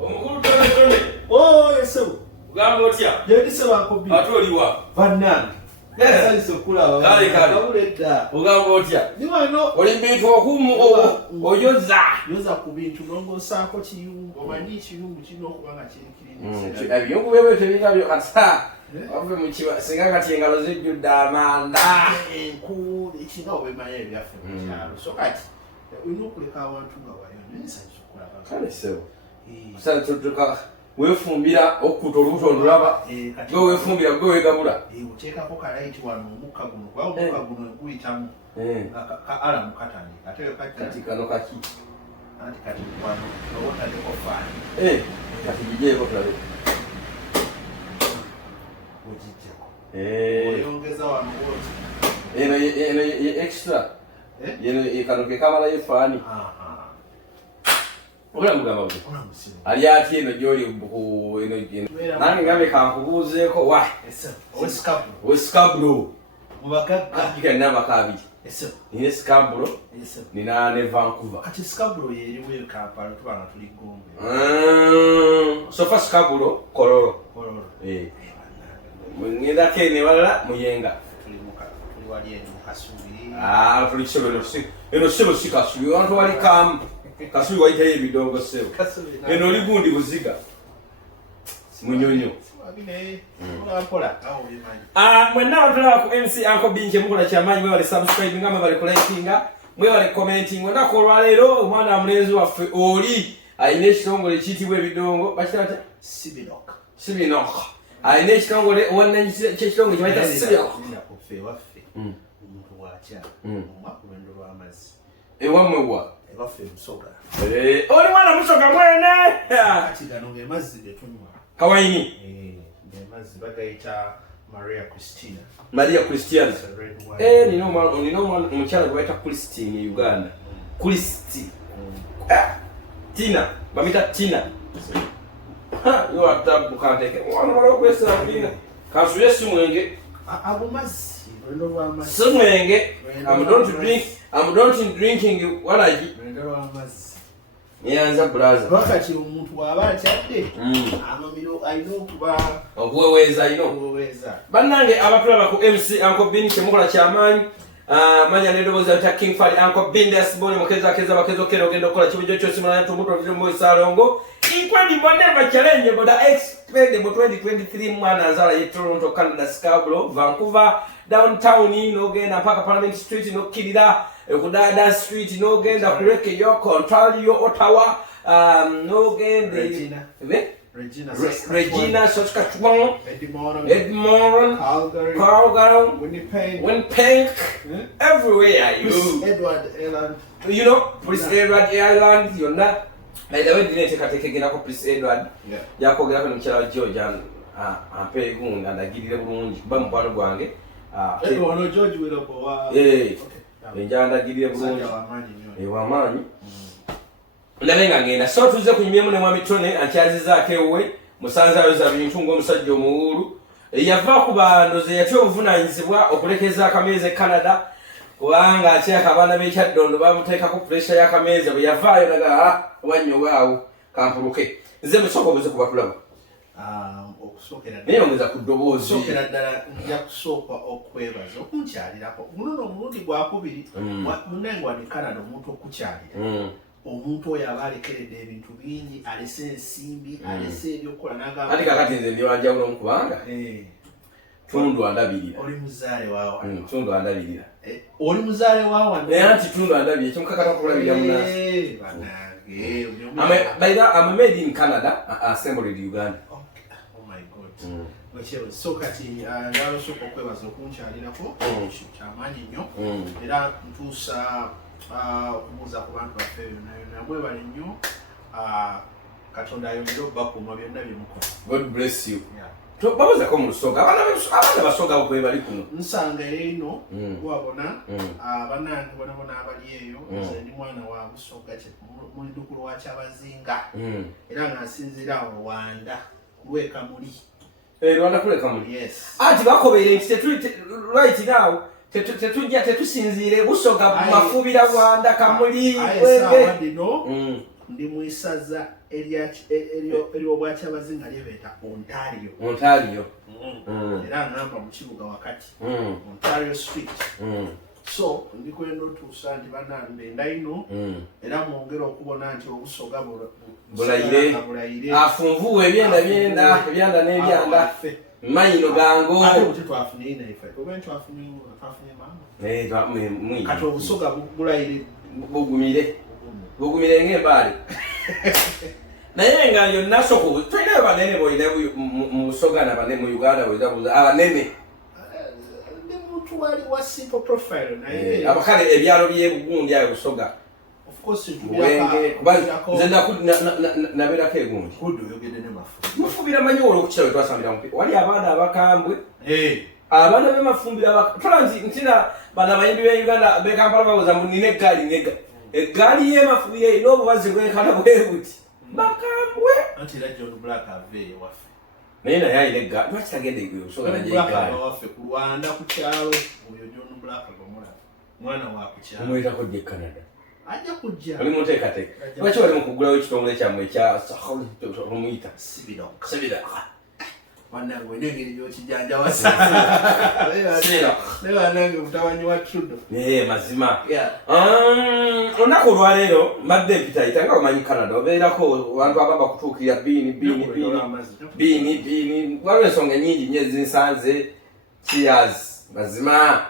Omukulu tone. Oh, eso. Ugamba otya? Yedi se bakobi. Atoliwa. Banana. Yes, sokula. Kale. Kabuleda. Ugamba otya? Ni wano. Oli Bintu okumu oyoza. Yoza ku Bintu nongo sako kiyungu. Omanyi kiyungu kino okubanga kirikirine. Ebiyungu bye tebina byo kata. Ove mukiwa singa kati engalo zijjudde amanda. Enku ekino obemanya ebyaffe mu kyalo. So kati olina okuleka abantu nga wayo n'ensanyusa okulaba. Kale sewo. Kusala tutuka wefumbira okuta olubuto ndulaba. Gwe wefumbira gwe wegabula. Oteekako kalaiti wano omukka guno. Kwa omukka guno guyitamu. Ka alamu katani. Kati kano kaki. Anti kati wano otandika ofaani. Kati bijeeko tulabe. Oyongeza wano woti. Eno extra. Yeno kano ke kamala yefaani. Ola mugamba bwe. Ali ati eno gyoli eno. Nange ngambe kankubuuzeeko wa. Wescablo. Mubagagga. Nina abakaabiri. Nina Scarborough. Nina ne Vancouver. Kati Scarborough yeriwo e Kampala tubanga tuli Gombe. So far Scarborough, Kololo. Ngenda kene wala muyenga. Tuli wali eno mukasubi. Tuli kisolo eno sebo sikasubi. Wantu wali kam. Kasubi waitaye ebidongo sebo. Eno ligundi buziga. Munyonyo. Mwenna watulaba ku MC Uncle Binje mukola kyamaanyi mwe bali subscribe nga mwe bali likinga mwe bali commenting wonna ko lwaleero omwana amulenzi waffe oli ayina ekitongole kiyitibwa ebidongo bakirata Sibinok ayina ekitongole owannanyi ky'ekitongole kye bayita Sibinok waffe omuntu bw'atya omwaka lwendo lw'amazzi ewammwe wa ewaffe Musoga oli mwana Musoga mwene kati gano gemazzi ge tunywa kawaini mazzi bagayita Maria Christiana. Nina omukyala gwe bayita Christine e Uganda. Christi. Tina. Bamita Tina. Yo atabu kanteke. Wana wala okwesera Tina. Kansu yesu mwenge. Abumazzi. Mwenge. I'm don't drinking walaji. Nyanza brother. Wakati omuntu waba akyadde amamiro ayina okuba okuweweeza ayina bannange abatulaba ku MC Uncle Bin kyemukola kyamaanyi manya n'eddoboozi abita King Fali Uncle Bin Desboni mukezakeza bakezo kero ogenda okukola kibujo kyose mulanya tumuto mu Salongo incredible never challenge but expendable 2023 mwana nzala ye Toronto Canada Scarborough Vancouver downtown n'ogenda mpaka Parliament Street n'okkirira Kudada Street n'ogenda kuleke Yoko Ontario Ottawa n'ogenda Regina Saskatchewan Edmonton Calgary Winnipeg everywhere you know Prince Edward Island yonna by the way dine tekatekegera ko Prince Edward yakogera ko mukyala George ampe gunda ndagirire bulungi kuba mukwano gwange ono George Wilopo wa enjanda giriye bulungi ewamaanyi ndalenga ngenda so tuze kunyumyemu ne mwami Tone ankyazizaako ewe musanze Ayoza Bintu ng'omusajja omuwuulu yava ku bandoze yatya obuvunanyizibwa okulekeza akameeza e Canada kubanga akyaka abaana b'ekyaddondo bamuteekako pressure y'akameeza bwe yavaayo naga wanyowaawo kampuluke nze musobobuze kubatulaba naye ongeza ku ddoboozi sookera ddala nja kusooka okwebaza okunkyalirako muno omulundi gwakubiri munange wano Canada omuntu okukyalira omuntu oyo aba alekeredde ebintu bingi alese ensimbi alese ebyokukola n'agamba ati kakati nze ndi wanjawulo mukubanga Tundu andabirira oli muzaale waawa Tundu andabirira oli muzaale waawa naye anti Tundu andabirira ekimukakata kulabirira munansi I'm made in Canada assembled in Uganda. So kati ndalo soko kwebaza okunkyalirako kyamaanyi nnyo era ntuusa okubuuza ku bantu baffe yonna mwebale nnyo Katonda ayongere okubakuuma byonna bye mukola. God bless you. Babuuzako mu Lusoga abaana basoga bwe bali kuno nsanga eno wabona abanange bonabona abali eyo nze ndi mwana wa Busoga mu ddukulu wa Kyabazinga era nga nsinzira awo Rwanda kulweka muli Rwanda kuleka muli yes ati bakobere nti right now tetusinziire Busoga mafubira Rwanda kamuli kwenge ndi mu isaza eriyo bwakyabazinga lyebeta Ontario era ngamba mu kibuga wakati Ontario Street so ndikwenda otuusa nti banambe ndaino era mwongera okubona nti obusoga bulayire afunvuwe ebyenda n'ebyanda mayino gango ate twafunye naife oba twafunye mama kati obusoga bulayire bugumire ng'embaali naye nga yonna soko tulina banene boyina mu busoga nabane mu Uganda bwezabuza abanene muntu wali wa simple profile naye abakale ebyalo by'ebugundi ayo busoga of course nabirako egundi kudu yogede ne mufubira manyi wolo kukyalo twasambira mupi wali abaana abakambwe abaana b'emafumbira tulanzi ntina bana bayimbi b'e Uganda b'Ekampala bawoza munine eggaali y'emafumbira erina obubazi bw'enkana bwebuti bakambwe anti era John Black ave waffe naye naye ayina eggaali lwaki tagende osobola nagyeggaali waffe ku Rwanda ku kyalo oyo John Black bamulaba mwana wa ku kyalo omuyitako gye Canada ajja kujja oli muteekateeka lwaki wali mu kugulawo ekitongole kyammwe ekya omuyita sibira wanange wenengeri gy'okijjanjawasa naye wanange mutabanyi wa Trudeau mazima olunaku olwaleero mbadde mpitayita nga omanyi Canada obeerako abantu ababa kutuukira biini waliwo ensonga nyingi nnyo ezinsanze cheers mazima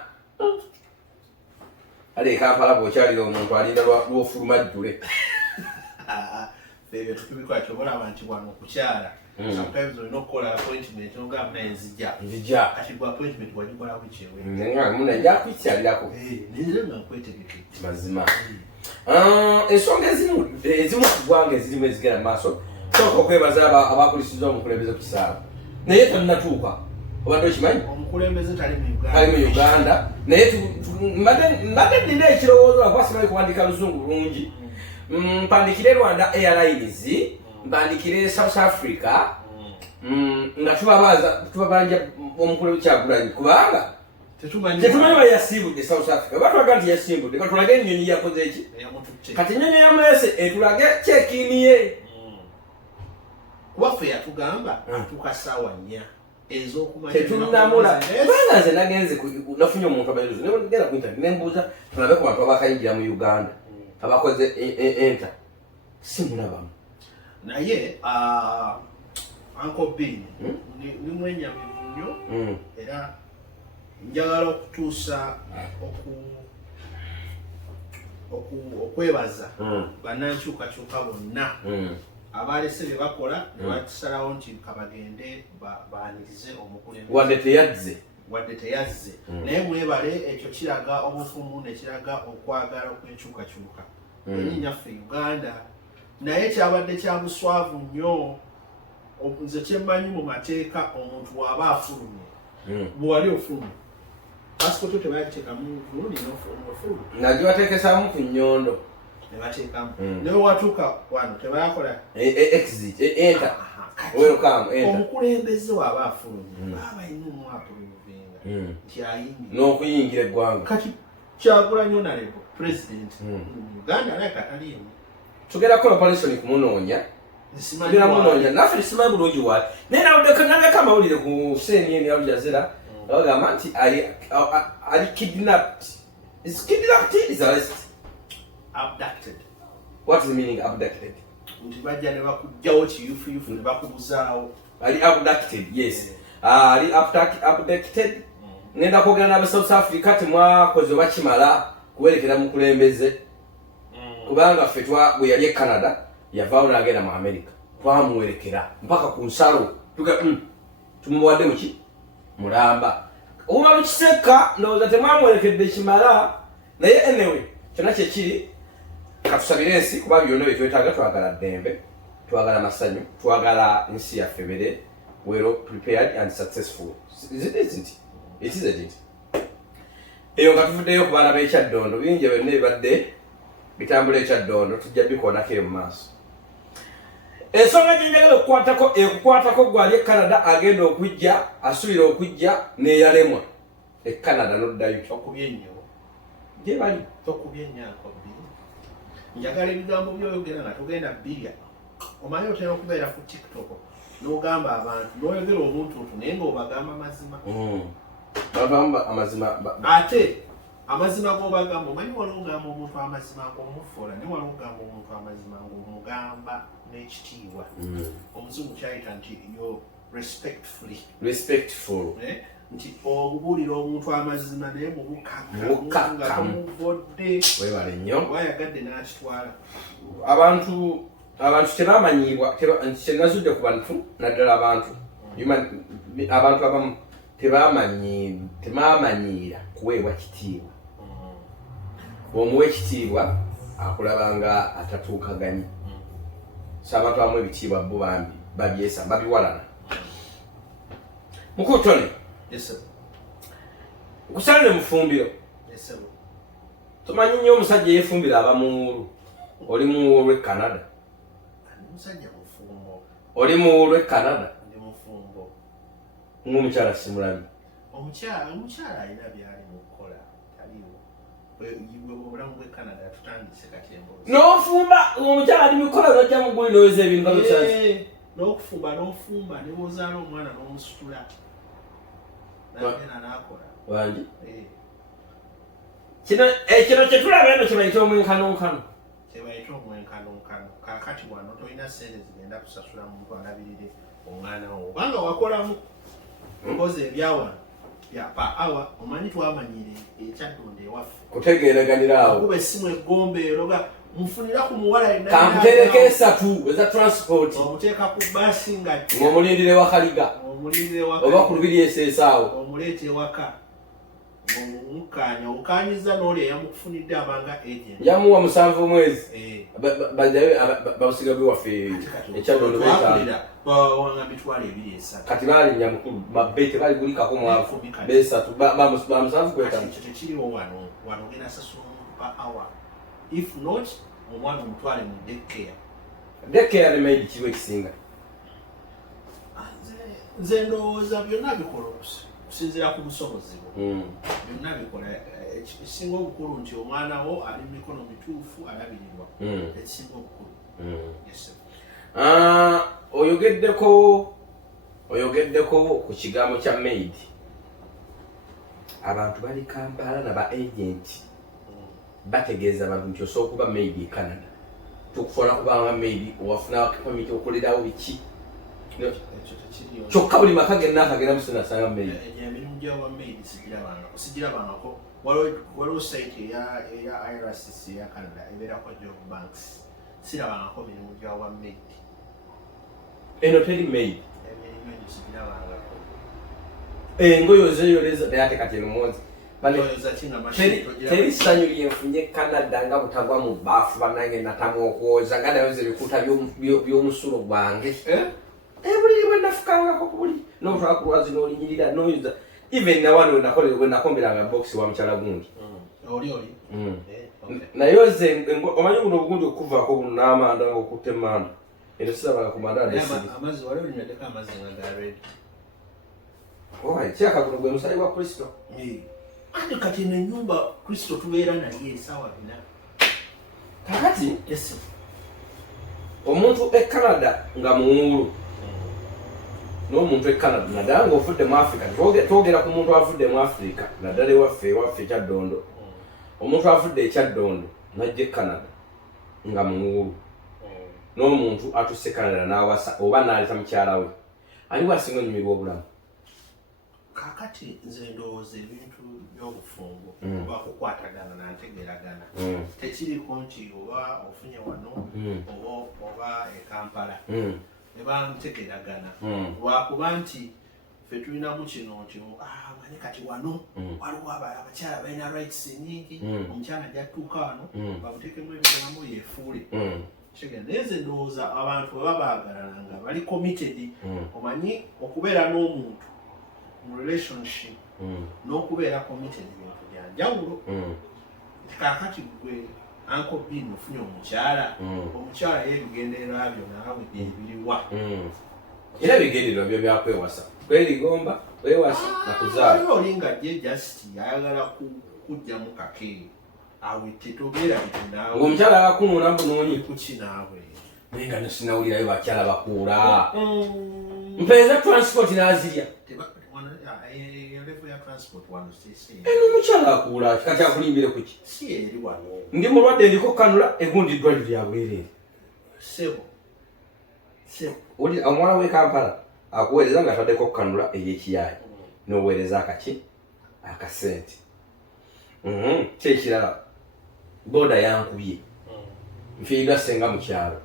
ali Kampala bw'okyalira omuntu alinda lw'ofuluma jjule ebyo tukubikwatyo bolaba nti wano okukyala sometimes olina okukola appointment ogamba nzija kati gwa appointment wagikola wikyewe munajja kwikyalirako nze nga nkwetegeke mazima ensonga ezimu ku ggwanga ezirimu ezigenda mu maaso sooka okwebaza abakulisiza omukulembeze ku kisaala naye tonnatuuka obadde okimanyi omukulembeze tali mu Uganda naye mbadde nnina ekirowoozo akwasimanyi kuwandiika luzungu bulungi mpandikire Rwanda Airlines mpandikire South Africa nga tubabanja omukulembeze Kyagulanyi kubanga tetumanyi bayasiibudde South Africa batulaga nti yasimbudde batulage ennyonyi yakoze eki kati ennyonyi yamulese etulage kyekini ye kuwaffe yatugamba atuuka ssaawa 4 tetunamula kubanga nze nagenze nafunye omuntu abayiruzi negenda ku internet nembuuza tulabe ku bantu abakayingira mu Uganda abakoze enter simulabamu naye Uncle Ben ni mwenyamivu nnyo era njagala okutuusa okwebaza bannankyukakyuka bonna abalese bye bakola batusalawo nti kabagende baanirize omukulembeze wadde teyazze naye mwebale ekyo kiraga obufumu nekiraga okwagala okwenkyukakyuka erinnyaffe Uganda naye kyabadde kya buswavu nnyo nze kyemmanyi mu mateeka omuntu waba afulumye bwewali ofulumye pasipoti tebayagiteekamu burundi nofulumye nagibateekesamu ku nnyondo nebateekamu naye watuuka wano tebayakola exit enter welcome omukulembeze waba afulumye baba ina omwapulivinga nti ayingira n'okuyingira eggwanga kati Kyagulanyi honorable president Uganda naye kataliimu tugera kola operation kumunoonya munoonya naffe tusimanyi bulungi waali naye naleka amawulire ku CNN Al Jazeera bagamba nti ali kidnapped. Is kidnapped is arrested? Abducted. What is the meaning abducted? Nti bajja ne bakujjawo kiyufuyufu ne bakubuzaawo. Ali abducted, yes. Ali abducted. Ngenda kwogera n'aba South Africa temwakoze bakimala kuwerekera mu kulembeze. Kubanga ffe bwe yali e Canada yavaawo n'agenda mu America. Twamuwerekera mpaka ku nsalo. Tumuwadde muki? Mulamba. Omala kiseka ndowooza temwamuwerekedde kimala naye anyway kyonna kyekiri katusabire ensi kuba byonna bye twetaaga twagala ddembe twagala masanyu twagala ensi yaffe bere we're prepared and successful. Isn't it? Eyo nga tuvuddeyo ku baana b'ekyaddondo bingi byonna ebadde bitambula ekyaddondo tujja bikoonako mu maaso. Ensonga gyenjagala okukwatako gwali e Canada agenda okujja asuubira okujja neeyalemwa e Canada n'oddayo okubye nnyo gye bali tokubye nnyo akobbi njagala ebigambo byoyogera nga togenda bilya omanyi otera okubeera ku TikTok n'ogamba abantu n'oyogera obuntuutu naye ng'obagamba mazima bagamba amazima ate amazima g'obagamba omanyi wali ogamba omuntu amazima ng'omufuula naye wali ogamba omuntu amazima ng'omugamba n'ekitiibwa omuzungu kyayita nti yo respectful nti obuulira omuntu amazima naye mubukakka tomuvodde webale nnyo wayagadde n'akitwala abantu tebamanyibwa kyenazudde ku bantu naddala abantu abamu tebamanyira kuweebwa kitiibwa omuwa ekitiibwa akulaba nga atatuukaganye so abantu abamu ebitiibwa bo bambi babyesa babiwalana mukutone kusalire mufumbiro tumanyi nnyo omusajja yeefumbira abamuwulu oli muwulu e Canada oli muwulu e Canada ng'omukyala simulabi omukyala alina byali mukukola taliwo obulamu bw'e Canada tutandise kati emboozi n'ofumba omukyala ali mukola n'ojja muguli n'oyoza ebintu n'okufumba n'ofumba ne bw'ozaala omwana n'omusitula nagenda n'akola wangi kino kyetulaba eno kyebayita omwenkanonkano kakati wano tolina sente zigenda kusasula muntu alabirire omwana wo kubanga wakolamu mpozi ebyawano pa awa omanyi twamanyire ekyadonda ewaffe kutegeeraganira awo kuba essimu eggombeero ga mufunira ku muwala kamputereko 3 eza transport omuteeka ku baasi nga ng'omulindire wakaliga oba ku lubiri eseesaawo omuleeta ewaka omukanya okanyiza n'oli eyamukufunidde abanga agent yamuwa 7 omwezi bajjayo bawusiga bwewaffe ekyadondo bawanga mitwalo 2-3 kati baali nyamukulu babbe tebaligulikako mwavu besatu bamusanvu kwetano tekiriwo wano ogenda sasula omuntu pa hour if not omwana omutwale mu daycare ne maidi kiwa ekisinga nze ndowooza byonna bikola okusinziira ku busobozi bwo byonna bikola ekisinga obukulu nti omwana wo ali mu mikono mituufu alabirirwa ekisinga obukulu oyogeddeko ku kigambo kya maid abantu bali Kampala naba agenti bategeeza abantu nti osobola okuba maid e Canada tukufuula kubanga maid owafuna pamiti okolerawo biki kyokka buli maka genna akagenda musinasanga maid emirimu gyawa maid sigirabangako waliwo site eya IRCC ya Canada ebeerako job banks sirabangako mirimu gyawa maid eno teri maid emirimu egyo sigirabangako engoye ozeyoleza naye ate kati enomonzi teri ssanyu lyenfunye Canada nga butagwa mu baafu bannange natamu okwoza nga nayoza ebikuta by'omusulo gwange buliri bwe nafukangako ku buli n'omutwala ku lwazi n'olinyirira n'oyoza even nawano nakomberanga box wa mukyala gundi nayoze omanyi buno obugundi okuvaako buno n'amanda ng'okutta emmanda eno sirabanga ku manda kyakaguno gwe musale gwa Kristo ate kati eno ennyumba Kristo tubeera naye esaawa 4 kakati omuntu e Canada nga muwulu n'omuntu e Canada naddala ng'ofudde mu Africa twogera ku muntu afudde mu Africa naddala ewaffe ekyaddondo omuntu afudde ekyaddondo n'ajja e Canada nga muwulu n'omuntu atusse Canada n'awasa oba n'aleeta mukyala we aliwo asinga onyumirwa obulamu kakati nze ndowooza ebintu by'obufumbo oba kukwatagana nantegeragana tekiriko nti oba ofunye wano oba e Kampala eba ntegeragana lwakuba nti ffe tulinamu kino nti manyi kati wano waliwo abakyala balina rights nyingi omukyala ajjatuuka wano bamuteekemu ebigambo yeefuule naye nze ndowooza abantu bwe babaagalana nga bali committed omanyi okubeera n'omuntu mu relationship n'okubeera committed bintu bya njawulo kakati gwe Uncle Bin ofunye omukyala yeebigendererwa byo naawe byebiriwa era ebigendererwa byo byakwewasa kwerigomba kwewasa nakuzaala olinga jje just ayagala kujjamu kakeeyo awite togera bitinawe ngomchala akunona mbononyi kuchinawe nenga nesinawulirayo bakyala bakuula mpeza transport nazirya omukyala akuula kati akulimbire kuki ndi mulwadde eriko kanula egundi ddwaliro lya bwerere omwana w'e Kampala akuweereza nga ataddeko kanula ey'ekiyaayi n'oweereza akaki akasente kyekirala boda yankubye nfiirwa senga mu kyalo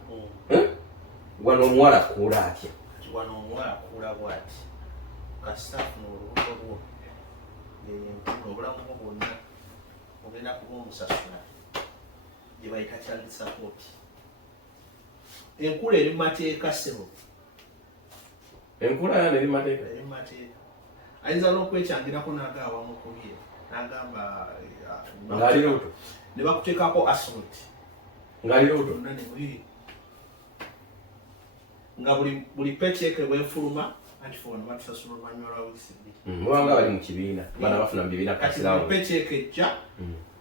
wano omuwala akuula atya wano omuwala akuula bw'ati kasitaafu n'olubuto lwo obulamu bwo bwonna ogenda kuba omusasula gye bayita child support enkula eri mateeka sebo enkula yana eri mateeka ayinza n'okwekyangirako n'agaawamu kubye n'agamba ng'ali luto ne bakuteekako assault ng'ali luto nga buli paycheck bwefuluma anti fona batusasula oluvannyuma lwa wiisi bbiri mubanga bali mu kibiina bana bafuna mu bibiina kasirawo paycheck ejja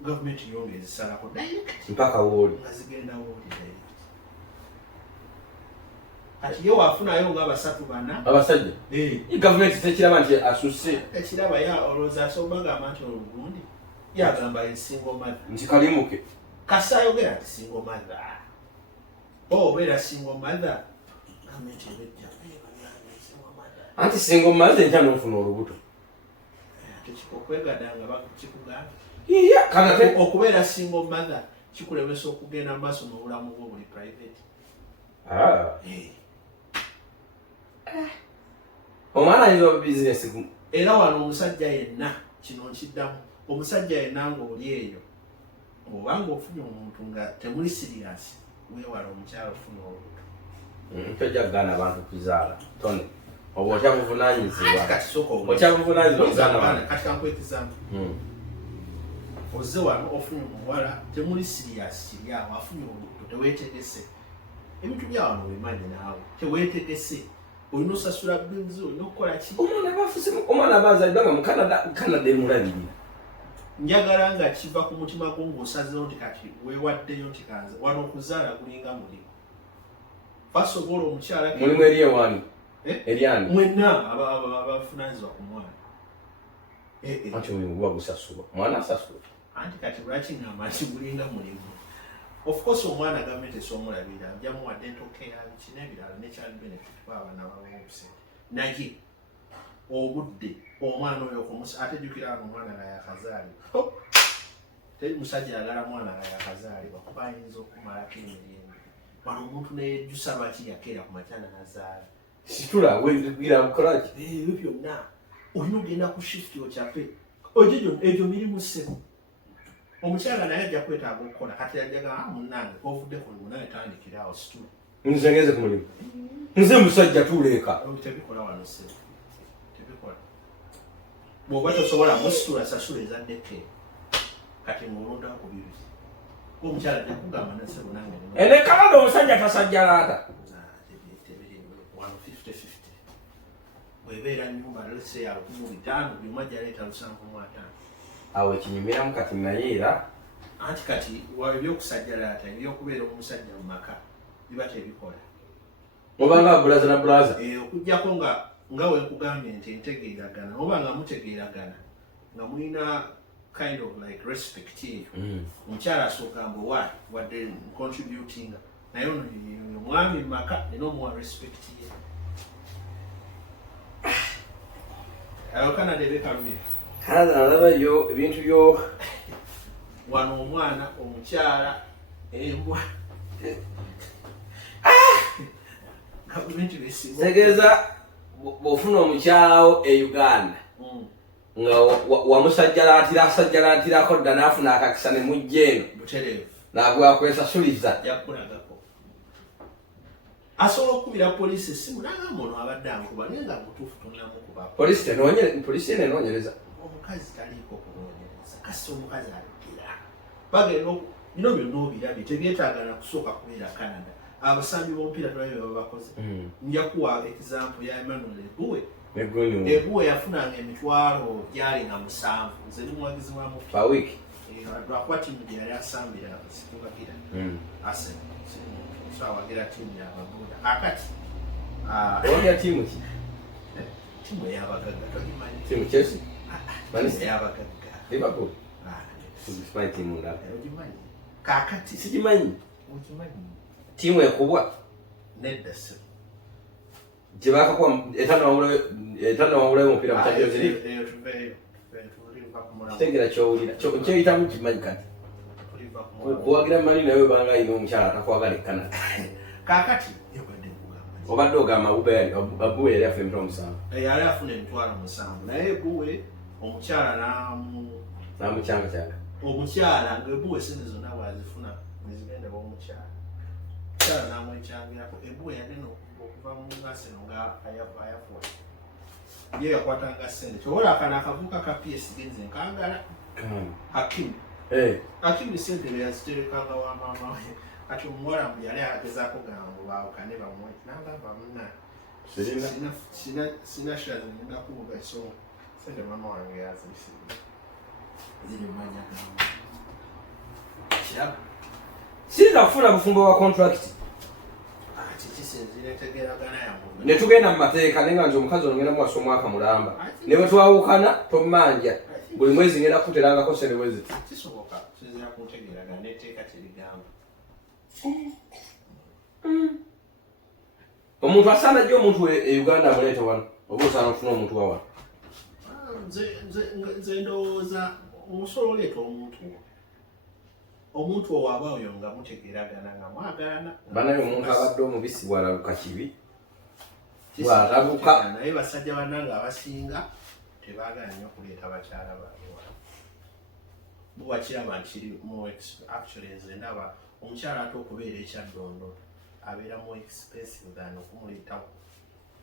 gavumenti yonga ezisalako direct mpaka woodi nga zigenda woodi direct kati ye waafunayo nga basatu bana abasajja gavumenti tekiraba nti asusse ekiraba ya olowooza asoba gamba nti olugundi yagamba ensingo mother nti kalimuke kasa ayogera nti singo mother obeera singo mother gavumenti ebejja anti singa omaze enkya n'ofuna olubuto okwegadanga bakikugamba iya kanate okubeera single mother kikulemesa okugenda maaso n'obulamu bwo buli private omwana ayinza bizinesi era wano omusajja yenna kino nkiddamu omusajja yenna ng'oli eyo obanga ofunye omuntu nga temuli siriasi weewala omukyala ofuna olubuto tojja kugaana abantu kuzaala tone oba okyabuvunanyizibwa kati kankwekizambu ozze wano ofunye omuwala temuli siriasi kiryawo afunye olubuto teweetegese ebintu byawano bimanyi naawe teweetegese olina osasula bills olina okukola ki omwana abazaliddwa nga mu Canada emulabirira njagala nga kiva ku mutima gwo ng'osazewo nti kati weewaddeyo nti kanze wano okuzaala gulinga mulimu basobola omukyala mulimu eryewani eryani mwenna abafunanyizibwa ku mwana anti omulimu guba gusasulwa mwana asasulwa anti kati lwaki ngamba nti gulinga mulimu of course omwana gavumenti esomulabira ajamuwa dental care biki n'ebirala ne child benefit kw'abaana bawobuse naye obudde omwana oyo atejjukira wano omwana nga yakazaalibwa teri musajja yagala mwana nga yakazaalibwa kuba ayinza okumalako emirembe wano omuntu neyejjusa lwaki yakeera ku matyana nazaala situla wegira bukolaki ebyo byonna olina ogenda ku shift okyape egyo mirimu ssebo omukyala naye ajja kwetaaga okukola kati yajaga munnange ovudde ku naye tandikiraawo situla nze ngeze ku mulimu nze musajja tuleeka tebikola wano ssebo tebikola bw'oba tosobola musitula sasula ezaddeke kati ng'olondawo ku bibiri omukyala ajja kugamba nasebo nange ene Canada omusajja tasajjalaata bwebeera nnyumba lese ya 15 byuma jaleeta 750 awo ekinyumiramu kati naye era anti kati ebyokusajjalaata ebyokubeera omusajja mu maka biba tebikola obanga bulaza na bulaza okujjako nga wekugambye nti entegeeragana oba nga mutegeeragana nga mulina kind of like respect eyo omukyala asogamba wa wadde contributinga naye ono omwami mu maka nina omuwa respect ye ayo Canada ebekalumire Canada alabayo ebintu byo wano omwana omukyala embwa gavumenti besinga tegeeza bw'ofuna omukyalawo e Uganda nga wamusajjalaatirako dda n'afuna akakisa ne mujja eno butereevu n'agwakwesasuliza yakulagako asobola okukubira poliisi essimu n'agamba ono abadde ankuba naye nga mutuufu tonnamukuba poliisi enoonyereza omukazi taliiko kunoonyereza kasi omukazi alugira bagenda bino byonna obirabye tebyetaagana kusooka kubeera Canada abasambi b'omupiira tulabe baba bakoze nja kuwa example ya Emmanuel Ebuwe yafunanga emitwalo gyali nga 7 nze ni muwagizi wa mupiira pa week lwakuba tiimu gye yali asambira situngakira Arsenal so awagira tiimu yababuuda akati owagira tiimu ki tiimu ey'abagagga togimanyi tiimu Chelsea ey'abagagga Liverpool simanyi tiimu ndala ogimanyi kaakati sigimanyi ogimanyi tiimu ekubwa nedda se gye bakakuba etannawangulayo omupiira mu Champions League eyo tuveeyo kitegera kyowulira kyoyitamu kimanyi kati kuwagira mani naye banga alina omukyala atakwagala ekkana kaakati obadde ogamba Abuwe yali afuna emitwalo 7 yali afuna emitwalo 7 naye Buwe omukyala namukyanga omukyala ng'Ebuwe sente zonna bwazifuna nezigenda b'omukyala omukyala namwekyangirako Ebuwe yagenda okuva mu Arsenal nga ayafuwa ye yakwatanga sente kyobola akana akavuka ka PS genze nkangala Hakim sente yaziterekanga wa maama we kati omuwala mbu yali agezaako gamba baawukane bamwe n'agamba munna sina shazi ngenda kuvuga so sente maama wange yazisiba ziri mumanya gamba kiraba siriza kufuna bufumbo bwa contract ne tugenda mu mateeka naye nga nti omukazi ono ngenda muwasa omwaka mulamba ne bwe twawukana tommanja buli mwezi ngenda kuterangako sente bwe ziti kisoboka kizira kuntegeeragana n'etteeka terigamba omuntu asaana jjo omuntu e Uganda amuleete wano oba osaana okufuna omuntu wawa nze ndowooza omusola oleeta omuntu owo aba oyo nga mutegeeragana nga mwagalana banaye omuntu abadde omubisi bwalaluka kibi bwalaluka naye basajja bannanga abasinga tebaagala nnyo okuleeta bakyala baabwe bwakiraba nkiri actually nze ndaba omukyala ate okubeera ekyaddondo abeera mu expensive than okumuleetawo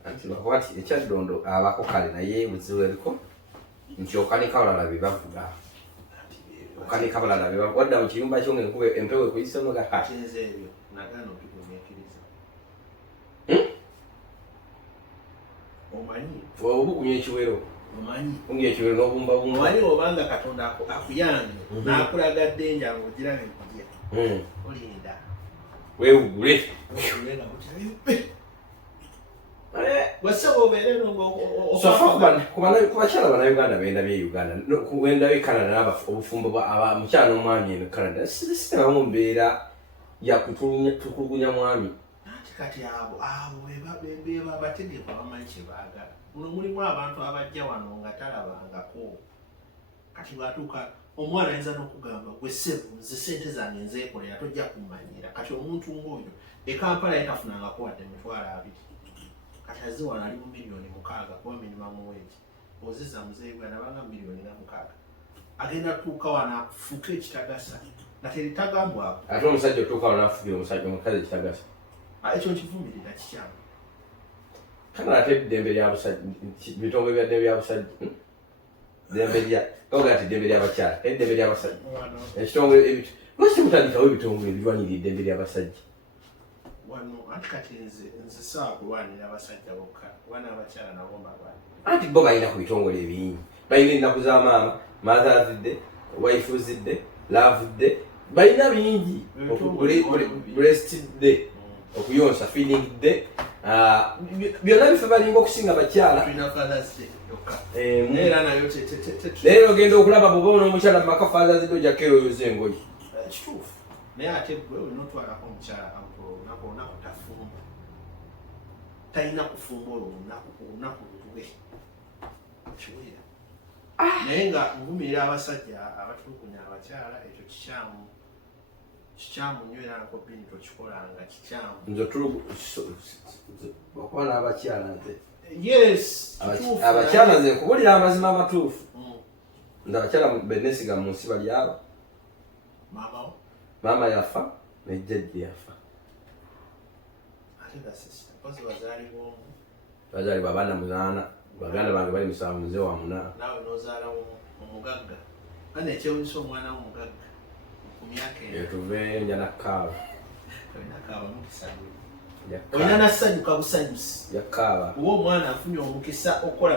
anti lwakwati ekyaddondo abako kale naye buzibu eriko nti okanika balala bye bavuga okanika balala bye bavuga wadda mu kiyumba kyo ng'enkuba empewo ekuyisemu gakinze ebyo nagaana okigumiikiriza omanyi obukunya ekiwero omanyi ungiye kiwero n'obumbabumba omanyi obanga Katonda akuyange n'akulaga ddenja ng'ogirabe kujja olinda weewugule kubakyala bannayuganda bendabye Uganda wendabye Canada obufumbo mukyala n'omwami eno Canada siteramu mbeera yakutulugunya mwami kati abo beba bategefu abamanyi kye baagala muno mulimu abantu abajja wano nga talabangako kati bwatuuka omwana ayinza n'okugamba gwe ssebo nze sente zange nzeekolera tojja kumanyira kati omuntu ng'oyo e Kampala yetafunangako wadde $20 kati azze wano ali mu $6,000,000 kuba minimum wage oziza muzeeyi gwe nabanga $6,000,000 agenda tuuka wano afuuka ekitagasa nga teritagambwako ate omusajja otuuka wano afukire omukazi ekitagasa ekyo nkivumirira kikyamu kana ate eddembe lyabusajja bitongole bya ddembe lyabusajja ddembe lya oga ati ddembe ly'abakyala eddembe ly'abasajja ekitongole ebito lwaki mutandikawo ebitongole ebirwanirira eddembe ly'abasajja wano anti kati nze sawa kulwanira abasajja bokka wana abakyala nabo mbalwanira anti bo balina ku bitongole ebingi balina ennaku za maama Mother's Day Wife's Day Love Day balina bingi Breast Day okuyonsa Feeding Day byonna bife balinga okusinga bakyala naye ogenda okulaba bwoba n'omukyala mu maka Father's Day ojja keeroyoza engoye kituufu naye ate gwe onotwalako omukyala olunaku tafumba talina kufumba olwo olunaku lutwe kiwera naye nga nvumirira abasajja abatulugunya abakyala ekyo kikyamu nnyo era nko bini tokikolanga kikyamu nze okuba n'abakyala nze yes abakyala nze nkubulira amazima amatuufu nze abakyala benesiga mu nsi bali aba maama yafa nejjajja yafa bazaalibwa abaana 8 baganda bange bali 7 muze wa 8 naawe n'ozaala omugagga ane ekyewunyisa omwana w'omugagga ku myaka etuve njana kaaba olina nasanyuka busanyusi yakaaba oba omwana afunye omukisa okukola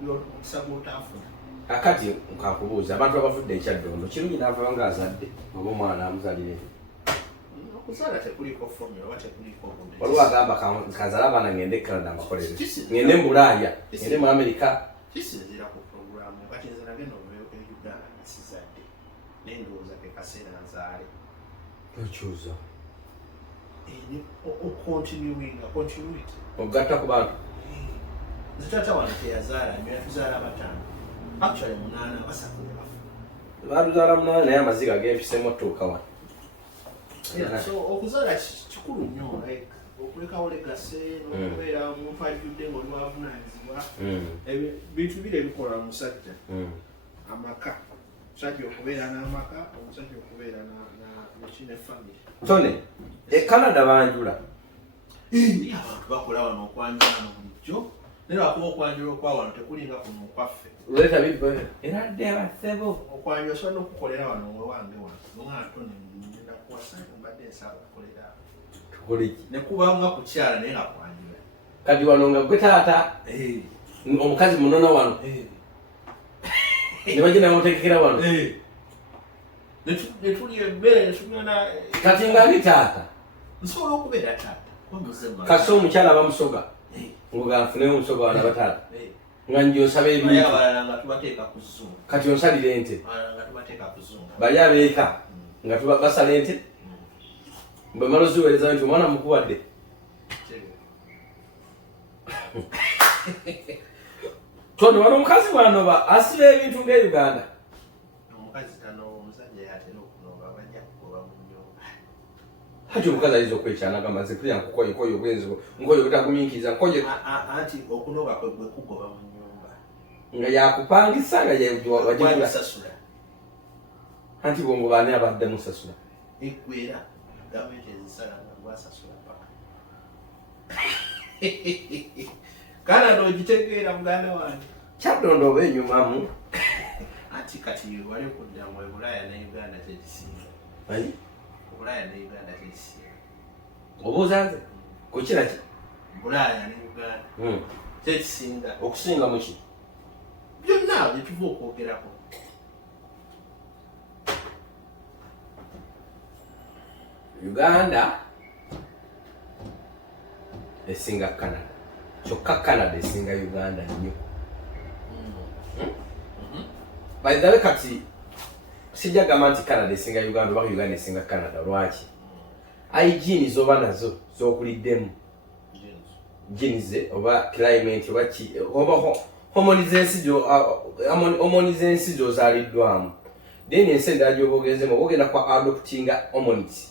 byomukisa gw'otaafuna Akati nkakubuuza abantu abafudde ekyaddondo kirungi n'ava nga azadde oba omwana amuzalire okuzala tekuliko formula oba tekuliko obudde waliwo agamba kazala abaana ngende e Canada amakolere ngende mu Bulaaya ngende mu Amerika kisinziira ku programu kati nze nagenda obeeko e Uganda nasizadde nendowooza ke kaseera nzaale okyuza continuity ogatta ku bantu nze taata wange teyazaala nyo yatuzaala bataano actually munaana basatu ne bafa baatuzaala munaana naye amaziga g'empisemu ottuuka wano so okuzaala kikulu nnyo like okulekawo legase n'okubeera omuntu ajjudde ng'oli wavunaanyizibwa bintu biri ebikola omusajja amaka omusajja okubeera n'amaka omusajja okubeera nekine family tone e Canada banjula abantu bakola wano okwanjula wano bulijjo naye lwakuba okwanjula okwa wano tekulinga kuno okwaffe leeta bibe era dde abasebo okwanjula osobola n'okukolera wano wewange wano nomwana tone ngenda kuwasanga mbadde nsaba okukolera tukoleki ne kubanga kukyala naye nga kwanjula kati wano nga gwe taata omukazi munona wano ne bagenda mutekekera wano netuli emmere netunywana kati ngaali taata nsobola okubeera taata kasi omukyala bamusoga nga nfuneyo omusoga wana bataata nga njosaba ebintu abalala nga tubateeka ku zungu kati onsalira ente nga tubateeka ku zungu bali abeeka nga basala ente bwe mala oziweereza nti omwana mukuwadde tone wano omukazi bwanoba asiba ebintu ng'e-Uganda omukazi tano omusajja yatera okunoba bajja kugoba mu nnyumba hati omukazi ayiza okwekyana gamba nze kulya nkukoye nkoye obwenzi nkoye obutagumiikiriza nkoye anti okunoba kwe gwe kugoba mu nnyumba nga yakupangisa nga wajibula anti bongo baani abadde musasula eggwera gavumenti ezisala nga gwasasula paka Canada ogitegeera muganda wange kyaddondo oba enyumamu anti kati wali okudda mu Bulaaya ne Uganda tekisinga Bulaaya ne Uganda tekisinga obuuza nze kukira ki Bulaaya ne Uganda tekisinga okusinga muki byonna bye tuva okwogerako Uganda esinga Canada kyokka Canada esinga Uganda nnyo by the way kati sijja gamba nti Canada esinga Uganda oba Uganda esinga Canada lwaki hygiene zoba nazo z'okuliddemu ginize oba climate oba ki oba homoni z'ensi gy'ozaaliddwamu then ensi endala gy'oba ogezemu oba ogenda kwa adoptinga homonies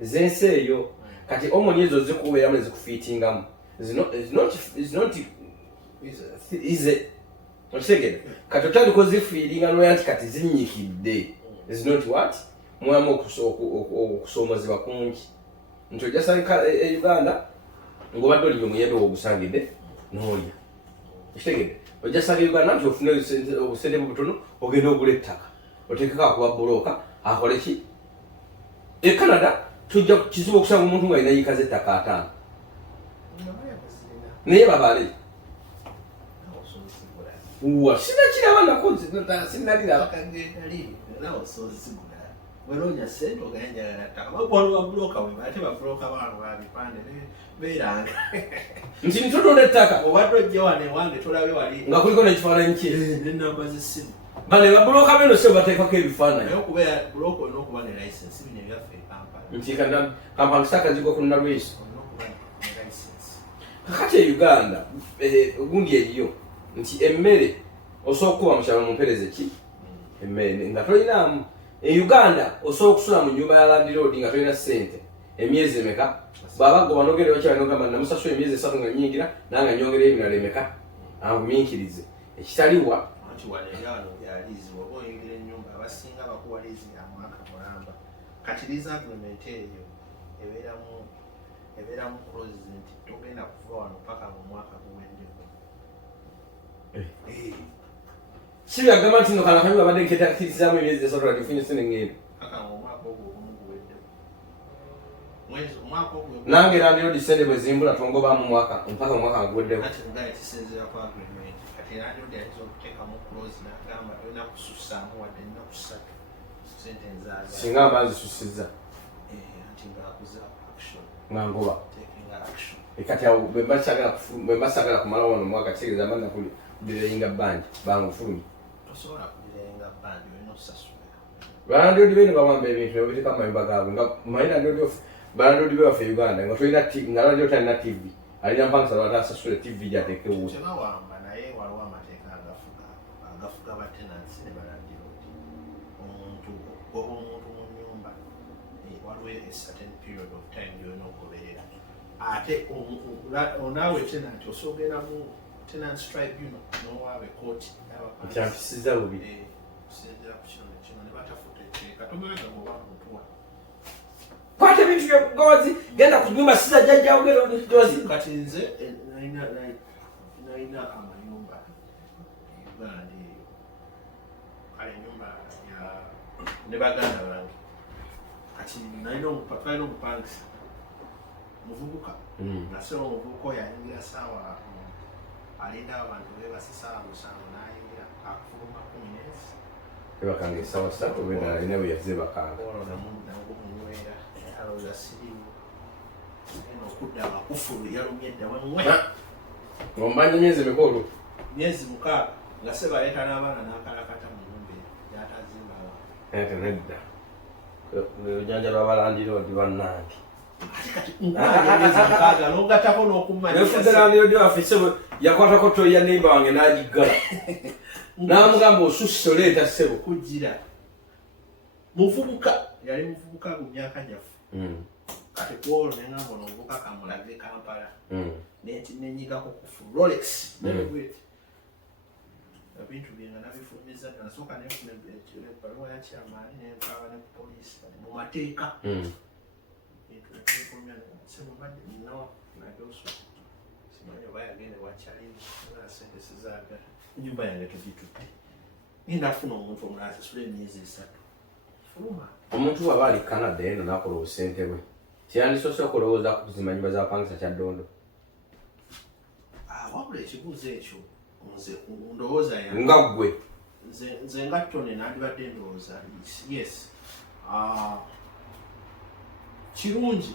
z'ensi eyo kati homoni ezo zikubeeramu ne zikufiitingamu is not easy okitegere kati otandika ozifiiringa noya nti kati zinnyikidde is not what mwamu okusoomozebwa kungi nti ojja sanga Uganda ng'obadde olinya omuyembe w'ogusangidde n'olya okitegere ojja sanga Uganda nti ofune obusente butono ogenda ogula ettaka oteekeko akuba bulooka akole ki e Canada tujja kizibu okusanga omuntu nga alina yiika z'ettaka 5 naye babale uwa sinakiraba nako sinaliraba weronya sente ogenjagala ttaka bakwaliwa buloka we ate babuloka baano babipande beeranga nti ntotonda ettaka obadde ojja wano ewange tolabe wali nga kuliko n'ekifaananyi ki n'ennamba z'essimu bale babuloka beno so bateekako ebifaananyi naye okubeera buloka olina okuba ne license bino ebyaffe Kampala nti kampala sitaka zigwa ku nalweso olina okuba ne license kakati e Uganda gundi eriyo nti emmere osobola okukuba mu kyalo mu mpereze ki emmere nga tolinaamu e Uganda osobola okusula mu nnyumba ya landiroodi nga tolina ssente emyezi emeka bw'aba goba nogere wakyala nogamba namusasula emyezi 3 nga nyingira nanga nyongera ebirala emeka angumiikirize ekitaliwa anti wano ebyalo byaliizi oba oyingira ennyumba abasinga bakuwa liizi ya mwaka mulamba kati liizi agreement eyo ebeeramu clauses nti togenda kuva wano paka mu mwaka guwendeko si byagamba nti no kana kanyumba badde nketakkirizaamu emyezi 3 kati nfunye sente ngendo paka mu mwaka ogwo ogumu guweddeko mwezi umwaka ogwo nange radio disende bwezimbula tongoba mu mwaka mpaka mwaka ngweddeko ati ngaye kisenzera kwa agreement kati radio yazo okuteka mu close na gamba yona kususamu wadde na kusatu sentence zaza singa amazi susiza ati ngakuza action ngangoba taking action ekati awo bembasagala kumala wano mwaka kitegeeza manna kuli direnga band bangufulumye tosobola kudirenga band yona osasula radio dibeni bawamba ebintu ebiteka mu mayumba gaabwe nga mayina radio bando dibe waffe Uganda nga tulina nga radio talina TV alina mpangisa lwatasasula TV gyateke wuusa tebawamba naye waliwo amateeka agafuga batenansi ne balangira oti omuntu oba omuntu mu nnyumba waliwo a certain period of time gyolina okubeera ate onaawe tenanti osoogera mu tenants tribunal n'owaabe kooti nkyampisizza bubi okusinziira ku kino nekino ne batafuta etteeka tomalaga goba mutuwa kwate bintu byogozi genda ku nyumba siza jjajjawo gero dozi kati nze nalina amayumba Uganda eyo kale nyumba ya ne baganda bange kati twalina omupangisa muvubuka nasera omuvubuka oyo ayingira saawa alinda abantu bebase saawa musanvu n'ayingira akufuluma 10 minutes ebakanga esawa ssatu bwena alina bwe yazize bakanga namunywera Ayoza sirimu eno okudda abakufulu yalumye edda wemwe ng'omanya emyezi mikulu myezi 6 nga se baleeta n'abaana n'akalakata mu nyumba gyatazimbawa ente nedda ojanja lwabalandira odi bannange ate kati myezi 6 longatako n'okumanya nefudde landira odi waffe sebo yakwatako toyi ya neiba wange n'agiggala n'amugamba osusse oleeta ssebo kugira muvubuka yali muvubuka mu myaka gyaffe kati kwolwo nengamba onovubuka kamulage Kampala nenyigako kufu Rolex ebintu byenga nabifumiza nasooka nenfuna ebbaluwa ya kyamaani nempaba ne poliisi mu mateeka bintu nekumya semubadde ninawa najoso simanyi oba yagende wakyalimu na sente sizaagala ennyumba yange tugitutte nindafuna omuntu omulala asasula emyezi 3 omuntu bw'aba ali Canada eno nakola obusente bwe kyandisose okulowooza ku kuzimanyumba za pangisa kya ddondo wabula ekibuuzo ekyo nze ndowooza nga ggwe nze nga ttone nandibadde ndowooza yes kirungi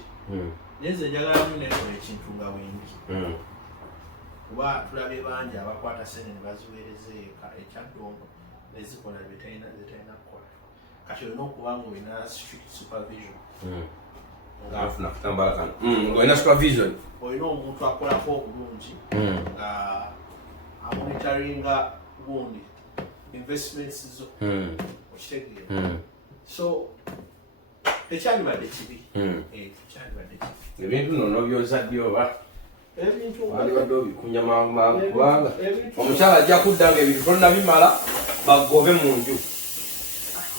naye nze njagala nnyo nekola ekintu nga wendi kuba tulabe bangi abakwata sente ne baziweereza ekya ddondo nezikola zetalina kukola kati olina okuba nga olina strict supervision ngafuna kutambala kano olina supervision olina omuntu akolako obulungi nga amonitoringa gundi investments zo okitegeera so tekyandibadde kibi ebintu nono byozadde oba wandibadde obikunya mangu kubanga omukyala ajja kudda nga ebintu tonnabimala bagobe mu nju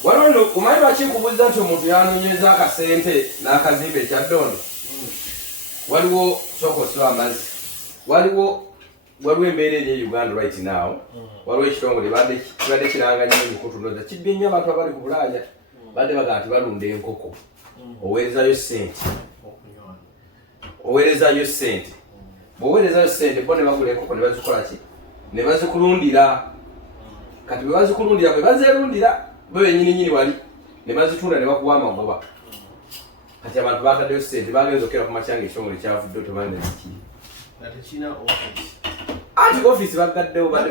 waliwo omanyi lwaki nkubuuza nti omuntu yanonyeza akasente n'akazimba ekya ddondo waliwo sooka osiba amazzi waliwo embeera eri e Uganda right now waliwo ekitongole kibadde kiranga nnyo emikutu noza kibbye nnyo abantu abali ku Bulaaya badde bagaa nti balunda enkoko oweerezayo sente bw'oweerezayo sente bo ne bagula enkoko ne bazikola ki ne bazikulundira kati bwe bazikulundira bwe bazerundira bo bennyini wali ne bazitunda ne bakuwa amagoba kati abantu bataddeyo sente bagenza okera ku makyanga ekitongole kyavuddeyo tebalina zikiri anti office bagaddewo badde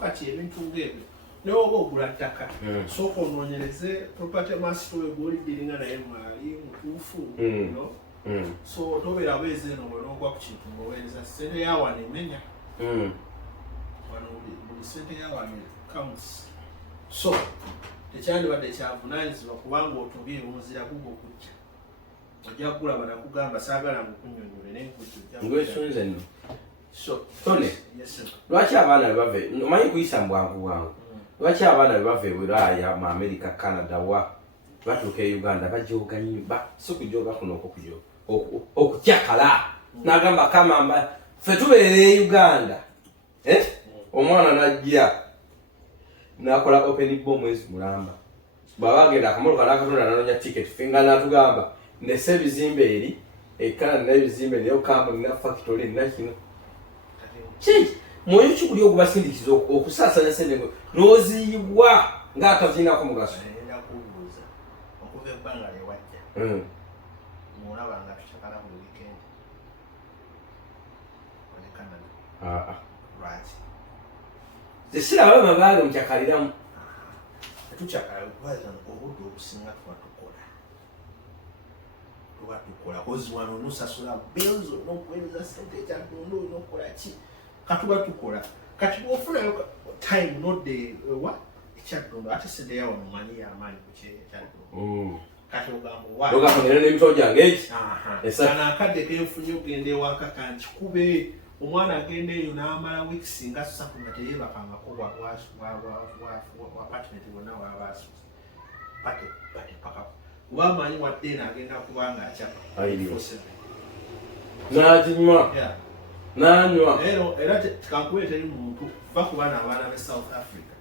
kati ebintu ng'ebyo naye oba ogula ttaka sooka onoonyereze property master we gw'oliddiringa naye mwali mutuufu so tobeera abeezi eno bw'onoogwa ku kintu ng'oweereza sente yawano emenya wano buli sente yawano counts so tekyandibadde kyavunaanyizibwa kubanga otubye omuzira gugwo okujja ojja kugula banakugamba saagala mukunnyonnyole naye ngwesunze nno tone lwaki abaana bebava omanyi kuyisa mu bwangu bwangu lwaki abaana bebava e Bulaaya mu America Canada wa batuuka e Uganda bajooga nnyo si kujooga kuno okukyakala n'agamba kamamba ffe tubeera e Uganda omwana najja n'akola open bo mwezi mulamba babagenda akamoloka n'akatonda n'anonya ticket finga n'atugamba nese ebizimbe eri ekala n'ebizimbe nayo kamba na factory na kino kiki mwoyo kikuli okubasindikiza okusaasanya sente n'oziyibwa ng'ataziinako mugaso kubuuza okuva ebbanga lyewajja mulaba nga tukyakala buli weekend oli Canada right zesiraba mabaga mukyakaliramu tukyakala kwanza obudde obusinga tuba tukola kozi wano nosasula bills n'okuweereza sente ekyaddonda n'okukola ki katuba tukola kati bwofunayo time not the what ekyaddondo ate sente yawo mumanyi y'amaanyi ku kyaddondo kati ogamba ogakongera n'emitoo gyange eki kana akadde kenfunye okugenda ewaka kankikube omwana agenda eyo n'amala weeks nga 3 nga teyeebakangako wa apartment bonna wabaasuze pate paka kuba amanyi wadde n'agenda kubanga akyapa n'aginywa n'anywa era kankube teri muntu va ku baana abaana be South Africa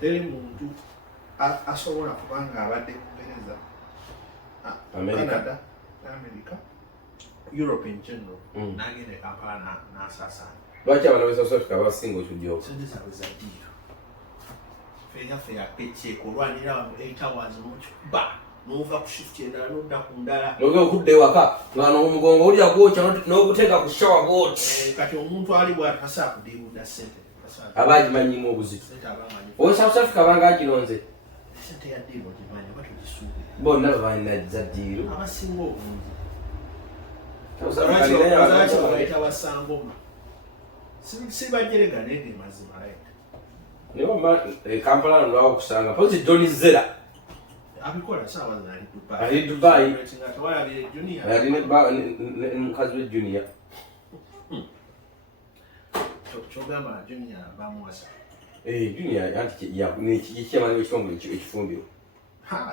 teri muntu asobola kubanga abadde Kugereza Canada America Europe in general nagende Kampala n'asaasana lwaki abaana be South Africa basinga okujjawo sente zaabwe za ddiiro feyaffe yapecheeko olwanira wano 8 hours mukikuba n'ova ku shift endala n'odda ku ndala noge okudda ewaka nga n'omugongo olya gwokya n'oguteeka ku shower boat kati omuntu ali bw'atasaa kudiibudda sente abaagimanyimu obuzito owe South Africa abanga agironze sente ya ddiiro gimanyi oba tugisuubira bonna babalina za ddiiro abasinga obungi baita basangoma sibajerega nege mazima niba Kampala nolwawo okusanga pozi Johnny Zera abikola sawa ali Dubai tewalabire Junior ali ne mukazi we Junior chogamba Junior bamuwasa Junior anti yakimanyi ekitongole ekifumbiro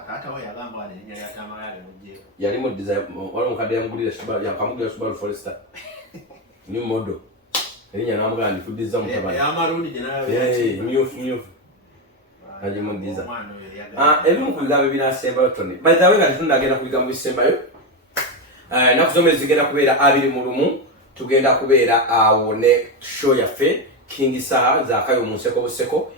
taata we yagamba alinya yatamala mujje yali mu design wali mukadde yamugulira Subaru Forester new model erinya namugamba ndifudiza mutabani yamaruni jenayo myufu ajimudiza ebimu ku bigambo ebinasembayo tone by the way nga tetunda agenda ku bigambo bisembayo naku zombi zigenda kubeera 21 tugenda kubeera awo ne show yaffe King Saha zakayo mu nseko buseko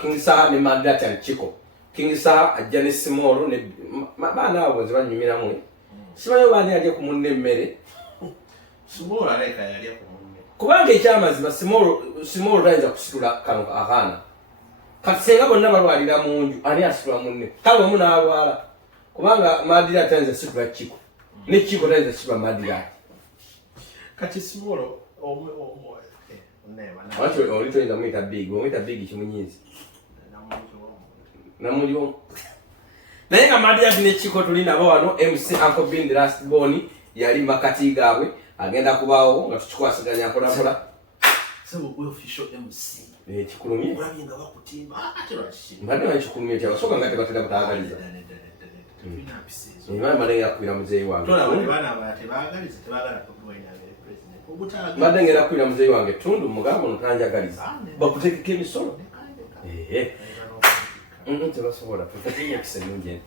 King Saha ne Mandata Chiko King Saha ajja ne Simolo ne baana abo zibanyumiramu sibayo baani yali ku munne mmere Simolo aleka yali ku munne kubanga ekyamazima Simolo tayinza kusitula kano akaana kati senga bonna balwalira mu nju ani asitula munne kale omu n'alwala kubanga Mandata tayinza situla Chiko ne Chiko tayinza situla Mandata kati Simolo wati olitoyinza mwita big kimunyinzi namuliwo naye nga Mandata ne Chiko tuli nabo wano MC Uncle Bin the last born yali makati gaabwe agenda kubaawo nga tukikwasiganya mpolampola sebo gwe official MC kikulumye olabinga bakutimba aterashi mbadde bakikulumye kyabasooka nga tebatera butaagaliza malenga yakubira muzeeyi wange mbadde ngenda kubira muzeeyi wange tundu mugambo notanjagaliza bakuteekeko emisolo tebasobola tutekenyakisennungi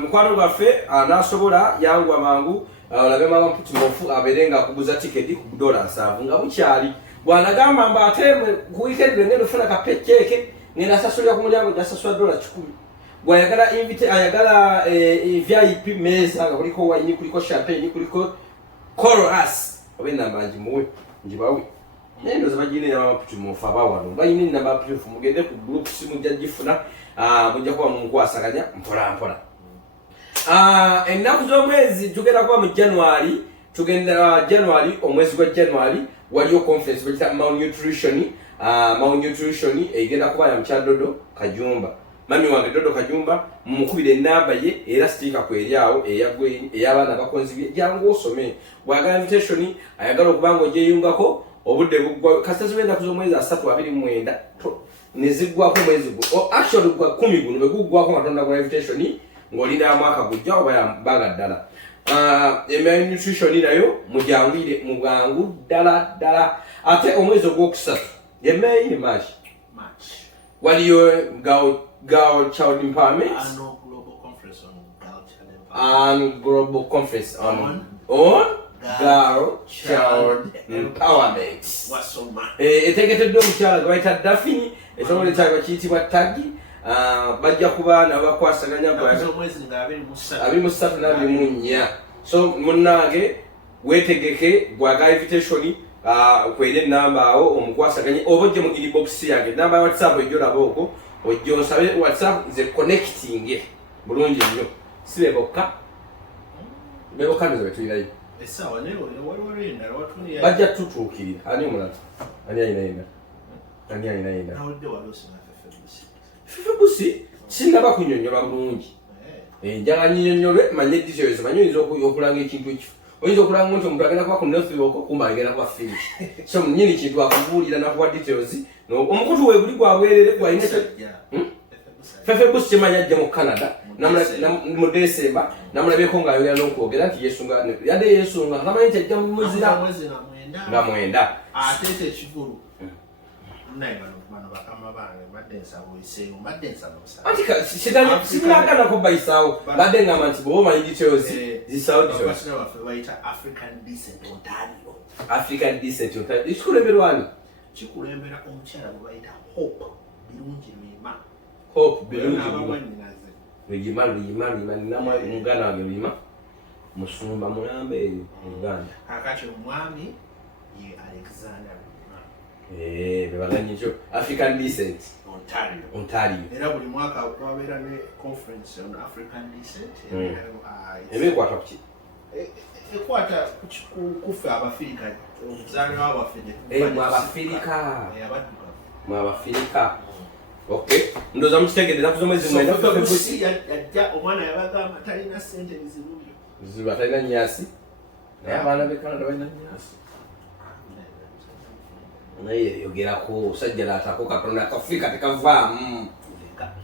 mukwano gwaffe n'asobola yangu amangu olabe mama Mputimofu abeere nga akuguza tiketi ku $7 nga bukyali bwanagamba mba ate ku weekend ngenda ofuna kapecheeke ngenda asasulira ku mulyango gyasasula $10 bwayagala ayagala VIP meza nga kuliko wine kuliko champagne kuliko chorus obe namba njimuwe njibawe nendo zabagine ya mama Mputimofu abawano bayine namba Mputimofu mugende ku group simu jajifuna mujja kuba munkwasaganya mpola ennaku z'omwezi tugenda kuba mu January omwezi gwa January waliyo conference bakita malnutrition egenda kuba ya mukyadodo Kajumba mami wange Dodo Kajumba mumukubire enamba ye era sitika kweriawo ey'abaana bakonzibye jangu osome bwagala invitation ayagala okubanga ojeyungako obudde bugwa kasazibenda kuzomwezi 329 nezigwako mwezi gwo actually gwa 10 guno begugwako matonda kwa invitation ngolina mwaka gujja oba baga ddala nutrition nayo mujangwire mugangu ddala ate omwezi ogwokusatu May March waliyo gawo girl child empowerment. And no global conference on girl child empowerment. And global conference on girl child empowerment. What's so much? Etegekedde omukyala gwe bayita Daphne ekitongole kyabwe kiyitibwa Tagi. Bajja kuba n'abakwasaganya omwezi nga 23 na 24. So munnange wetegeke bwaga invitation kwere namba awo omukwasaganye obojje mu inbox yange namba ya WhatsApp ejjo laboko ojjo nsabe WhatsApp ze connecting bulungi nnyo sibe bokka beboka nzo betuyirayo esawa lero wali ndala watuni ya bajja tutuukirira ani omulala ani ayina nawulidde walosina febusi sinaba kunyonnyola bulungi njala nyinyonyolwe manye details manye oyinza okulanga ekintu ekifo oyinza okulanga nti omuntu agenda kuba ku north oko kumba agenda kuba finish so nyini kintu akubuulira nakuwa details omukutu weguli gwabwerere gwalina febusi kimanya ajja mu Canada mu December namulabyeko ng'ayogera n'okwogera nti yesunga yadde yesunga tamanyi nti ajja mu muzira nga 9 ate ekivulu naye bano bakama bange badde nsabo iseyo badde nsabo sa antika sinagana ko bayisawo badde ngamba nti bo manyi details zisawo details bayita African Decent Ontario ikikulembera omukyala gwe bayita Hope Luyima ninamwa muganda wange Luyima musumba mulambe eyo Uganda kakati omwami ye Alexander bebaganyi kyo African Decent Ontario era buli mwaka wabeera ne conference on African Decent ebikwata kuki ekwata kufe Abafirika omuzaale w'Abafirika mwabafirika okay ndoza mukitegedde nakuza omwezi mwenda yajja omwana yabagamba talina ssente ziba talina nyasi naye abaana b'e Canada balina nyasi naye yogerako osajja naatako katonda kafirika tekavaamu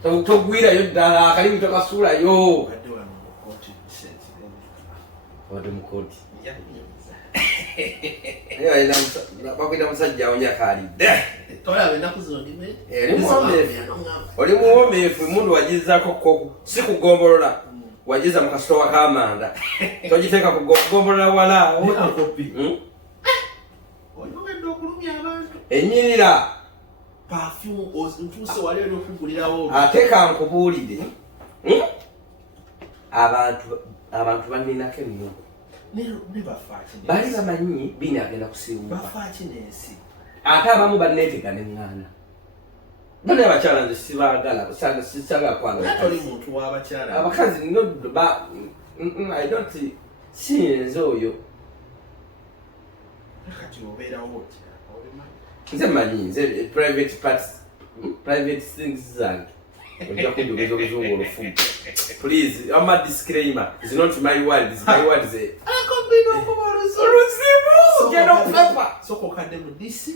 togwirayo ddala akalimu tokasuulayo wadde mukooti bakwita musajja awonyakaalidde oli muwombeefu mundu wagizako koku si kugombolola wagiza mu kasitowa k'amanda togiteeka kugombolola wala enyirira ate kankubuulire abantu baninako ennugu bali bamanyi bini agenda kusiiwuka ate abamu banneetega neŋŋaana bane abakyala nze sibaagala sisagala kwagala abakazi I don't sinze oyo nze manyi nze private things zange ojja kunjogeza oluzungu olufumu please I'm a disclaimer it's not my word it's my word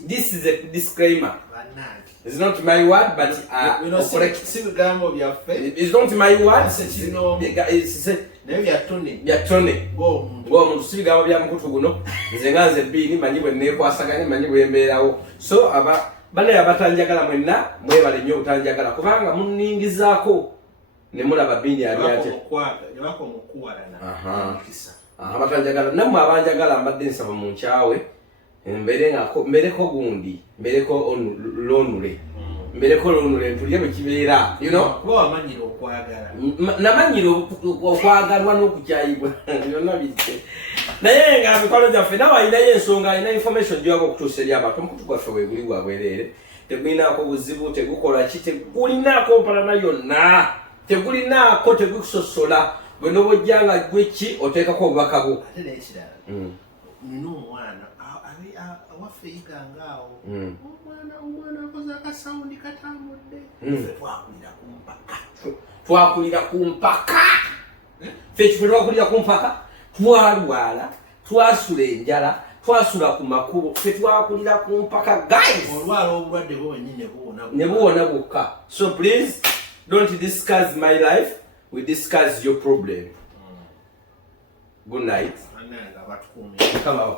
this is a disclaimer it's not my word but it's not my word byatone ng'omuntu si bigambo bya mukutu guno nze nga nze bbini manyi bwe neekwasaganye manyi bwe mbeerawo so banaye abatanjagala mwenna mwebale nnyo obutanjagala kubanga muningizaako ne mulaba bbini ali ate abatanjagala nammwe abanjagala mbadde nsaba mu nkyawe mbereko gundi mbereko lonule ntulye bwe kibeera namanyira okwagalwa n'okukyayibwa byonna bite naye nga mikwano gyaffe nawe alinayo ensonga alina information gy'oyagala okutuusa eri abantu omukutu gwaffe weeguli gwa bwereere tegulinaako buzibu tegukola ki tegulinaako mpalana yonna tegulinaako tegusosola bwe n'obojja nga gweki oteekako obubaka bwo nina omwana awaffe yigangaawo omwana akoze akasawundi katambudde twakulira ku mpaka ffe ekifo twakulira ku mpaka twalwala twasula enjala twasula ku makubo ffe twakulira ku mpaka guys olwala obulwadde bwenyini ne buwona bwokka so please don't discuss my life we discuss your problem good night Come on.